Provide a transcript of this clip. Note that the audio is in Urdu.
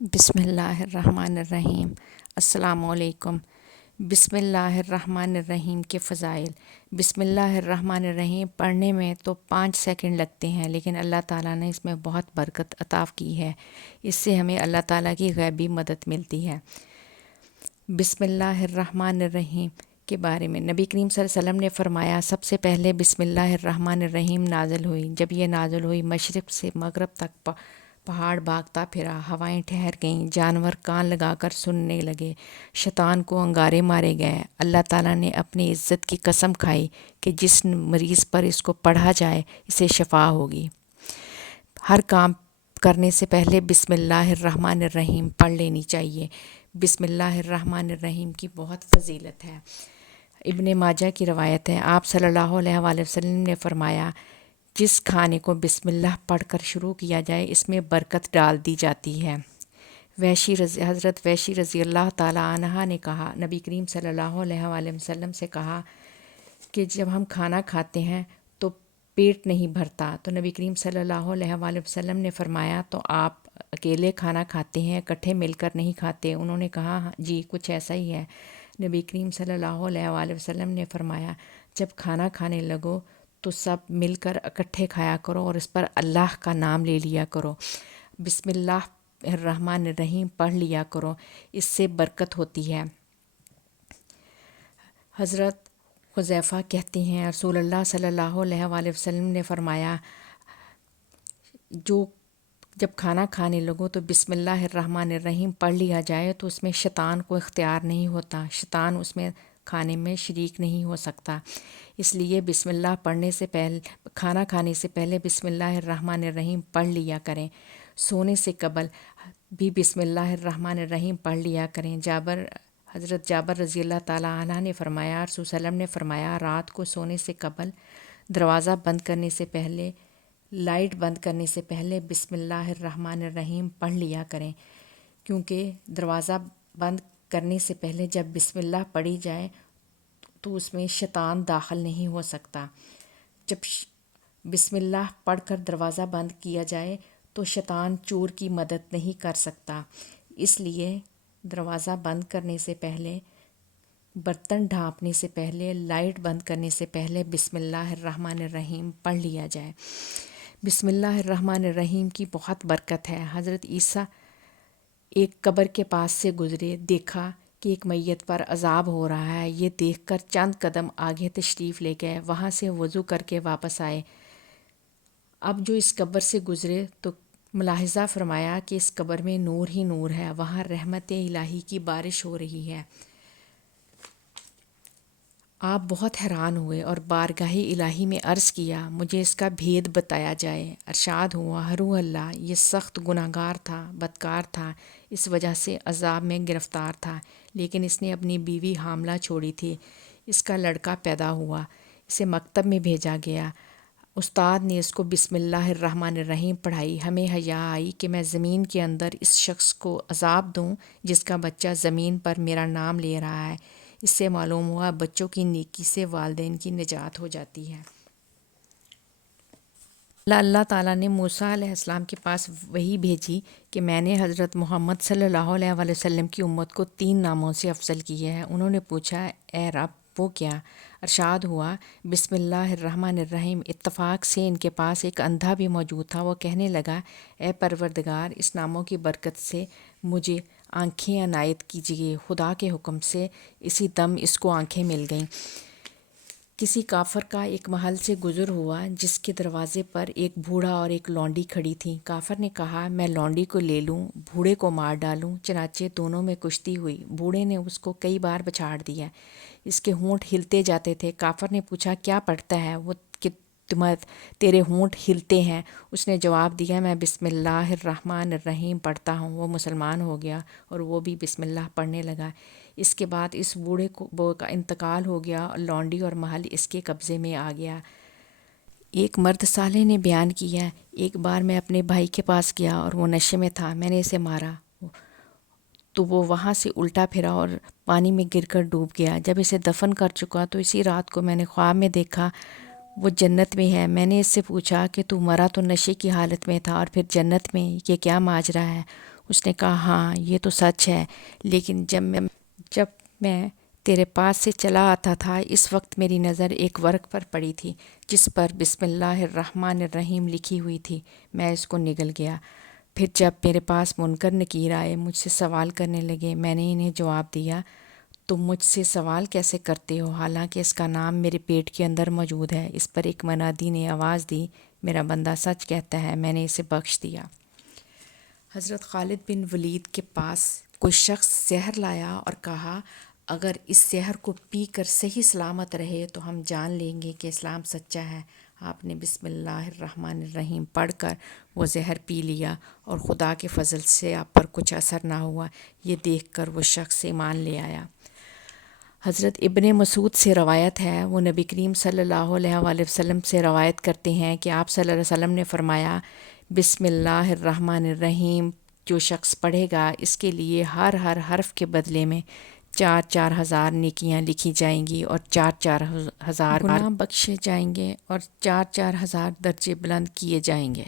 بسم اللہ الرحمن الرحیم۔ السلام علیکم۔ بسم اللہ الرحمن الرحیم کے فضائل۔ بسم اللہ الرحمن الرحیم پڑھنے میں تو 5 سیکنڈ لگتے ہیں، لیکن اللہ تعالیٰ نے اس میں بہت برکت عطا کی ہے۔ اس سے ہمیں اللہ تعالیٰ کی غیبی مدد ملتی ہے۔ بسم اللہ الرحمن الرحیم کے بارے میں نبی کریم صلی اللہ علیہ وسلم نے فرمایا، سب سے پہلے بسم اللہ الرحمن الرحیم نازل ہوئی۔ جب یہ نازل ہوئی، مشرق سے مغرب تک پہاڑ بھاگتا پھرا، ہوائیں ٹھہر گئیں، جانور کان لگا کر سننے لگے، شیطان کو انگارے مارے گئے۔ اللہ تعالیٰ نے اپنی عزت کی قسم کھائی کہ جس مریض پر اس کو پڑھا جائے اسے شفا ہوگی۔ ہر کام کرنے سے پہلے بسم اللہ الرحمن الرحیم پڑھ لینی چاہیے۔ بسم اللہ الرحمن الرحیم کی بہت فضیلت ہے۔ ابن ماجہ کی روایت ہے، آپ صلی اللہ علیہ وآلہ وسلم نے فرمایا، جس کھانے کو بسم اللہ پڑھ کر شروع کیا جائے اس میں برکت ڈال دی جاتی ہے۔ حضرت ویشی رضی اللہ تعالی عنہ نے کہا، نبی کریم صلی اللہ علیہ وآلہ وسلم سے کہا کہ جب ہم کھانا کھاتے ہیں تو پیٹ نہیں بھرتا، تو نبی کریم صلی اللہ علیہ وآلہ وسلم نے فرمایا، تو آپ اکیلے کھانا کھاتے ہیں، اکٹھے مل کر نہیں کھاتے؟ انہوں نے کہا، جی کچھ ایسا ہی ہے۔ نبی کریم صلی اللہ علیہ وآلہ وسلم نے فرمایا، جب کھانا کھانے لگو تو سب مل کر اکٹھے کھایا کرو اور اس پر اللہ کا نام لے لیا کرو، بسم اللہ الرحمن الرحیم پڑھ لیا کرو، اس سے برکت ہوتی ہے۔ حضرت حذیفہ کہتے ہیں، رسول اللہ صلی اللہ علیہ وآلہ وسلم نے فرمایا، جب کھانا کھانے لگو تو بسم اللہ الرحمن الرحیم پڑھ لیا جائے تو اس میں شیطان کو اختیار نہیں ہوتا، شیطان اس میں کھانے میں شریک نہیں ہو سکتا۔ اس لیے بسم اللہ پڑھنے سے پہلے، کھانا کھانے سے پہلے بسم اللہ الرحمن الرحیم پڑھ لیا کریں۔ سونے سے قبل بھی بسم اللہ الرحمن الرحیم پڑھ لیا کریں۔ حضرت جابر رضی اللہ تعالیٰ عنہ نے فرمایا، رسول صلی اللہ علیہ وسلم نے فرمایا، رات کو سونے سے قبل دروازہ بند کرنے سے پہلے، لائٹ بند کرنے سے پہلے بسم اللہ الرحمن الرحیم پڑھ لیا کریں، کیونکہ دروازہ بند کرنے سے پہلے جب بسم اللہ پڑھی جائے تو اس میں شیطان داخل نہیں ہو سکتا۔ جب بسم اللہ پڑھ کر دروازہ بند کیا جائے تو شیطان چور کی مدد نہیں کر سکتا۔ اس لیے دروازہ بند کرنے سے پہلے، برتن ڈھانپنے سے پہلے، لائٹ بند کرنے سے پہلے بسم اللہ الرحمن الرحیم پڑھ لیا جائے۔ بسم اللہ الرحمن الرحیم کی بہت برکت ہے۔ حضرت عیسیٰ ایک قبر کے پاس سے گزرے، دیکھا کہ ایک میت پر عذاب ہو رہا ہے۔ یہ دیکھ کر چند قدم آگے تشریف لے گئے، وہاں سے وضو کر کے واپس آئے۔ اب جو اس قبر سے گزرے تو ملاحظہ فرمایا کہ اس قبر میں نور ہی نور ہے، وہاں رحمت الہی کی بارش ہو رہی ہے۔ آپ بہت حیران ہوئے اور بارگاہ الہی میں عرض کیا، مجھے اس کا بھید بتایا جائے۔ ارشاد ہوا، ہرو اللہ، یہ سخت گناہ گار تھا، بدکار تھا، اس وجہ سے عذاب میں گرفتار تھا، لیکن اس نے اپنی بیوی حاملہ چھوڑی تھی، اس کا لڑکا پیدا ہوا، اسے مکتب میں بھیجا گیا، استاد نے اس کو بسم اللہ الرحمن الرحیم پڑھائی، ہمیں حیا آئی کہ میں زمین کے اندر اس شخص کو عذاب دوں جس کا بچہ زمین پر میرا نام لے رہا ہے۔ اس سے معلوم ہوا بچوں کی نیکی سے والدین کی نجات ہو جاتی ہے۔ اللہ تعالیٰ نے موسیٰ علیہ السلام کے پاس وحی بھیجی کہ میں نے حضرت محمد صلی اللہ علیہ وآلہ وسلم کی امت کو 3 ناموں سے افضل کیا ہے۔ انہوں نے پوچھا، اے رب وہ کیا؟ ارشاد ہوا، بسم اللہ الرحمن الرحیم۔ اتفاق سے ان کے پاس ایک اندھا بھی موجود تھا، وہ کہنے لگا، اے پروردگار، اس ناموں کی برکت سے مجھے آنکھیں عنایت کیجیے۔ خدا کے حکم سے اسی دم اس کو آنکھیں مل گئیں۔ کسی کافر کا ایک محل سے گزر ہوا جس کے دروازے پر ایک بوڑھا اور ایک لونڈی کھڑی تھیں۔ کافر نے کہا، میں لونڈی کو لے لوں، بوڑھے کو مار ڈالوں۔ چنانچہ دونوں میں کشتی ہوئی، بوڑھے نے اس کو کئی بار پچھاڑ دیا، اس کے ہونٹ ہلتے جاتے تھے۔ کافر نے پوچھا، کیا پڑھتا ہے وہ کہ تیرے ہونٹ ہلتے ہیں؟ اس نے جواب دیا، میں بسم اللہ الرحمن الرحیم پڑھتا ہوں۔ وہ مسلمان ہو گیا اور وہ بھی بسم اللہ پڑھنے لگا۔ اس کے بعد اس بوڑھے کا انتقال ہو گیا اور لونڈی اور محل اس کے قبضے میں آ گیا۔ ایک مرد صالح نے بیان کیا، ایک بار میں اپنے بھائی کے پاس گیا اور وہ نشے میں تھا، میں نے اسے مارا تو وہ وہاں سے الٹا پھرا اور پانی میں گر کر ڈوب گیا۔ جب اسے دفن کر چکا تو اسی رات کو میں نے خواب میں دیکھا وہ جنت میں ہے۔ میں نے اس سے پوچھا کہ تو مرا تو نشے کی حالت میں تھا اور پھر جنت میں، یہ کیا ماجرا ہے؟ اس نے کہا ہاں یہ تو سچ ہے، لیکن جب میں تیرے پاس سے چلا آتا تھا اس وقت میری نظر ایک ورق پر پڑی تھی جس پر بسم اللہ الرحمن الرحیم لکھی ہوئی تھی۔ میں اس کو نگل گیا۔ پھر جب میرے پاس منکر نکیر آئے، مجھ سے سوال کرنے لگے، میں نے انہیں جواب دیا، تم مجھ سے سوال کیسے کرتے ہو حالانکہ اس کا نام میرے پیٹ کے اندر موجود ہے؟ اس پر ایک منادی نے آواز دی، میرا بندہ سچ کہتا ہے، میں نے اسے بخش دیا۔ حضرت خالد بن ولید کے پاس کوئی شخص زہر لایا اور کہا، اگر اس زہر کو پی کر صحیح سلامت رہے تو ہم جان لیں گے کہ اسلام سچا ہے۔ آپ نے بسم اللہ الرحمن الرحیم پڑھ کر وہ زہر پی لیا اور خدا کے فضل سے آپ پر کچھ اثر نہ ہوا۔ یہ دیکھ کر وہ شخص ایمان لے آیا۔ حضرت ابن مسعود سے روایت ہے، وہ نبی کریم صلی اللہ علیہ وآلہ وسلم سے روایت کرتے ہیں کہ آپ صلی اللہ علیہ وسلم نے فرمایا، بسم اللہ الرحمن الرحیم جو شخص پڑھے گا اس کے لیے ہر حرف کے بدلے میں 4,000 نیکیاں لکھی جائیں گی اور 4,000 گناہ بخشے جائیں گے اور 4,000 درجے بلند کیے جائیں گے۔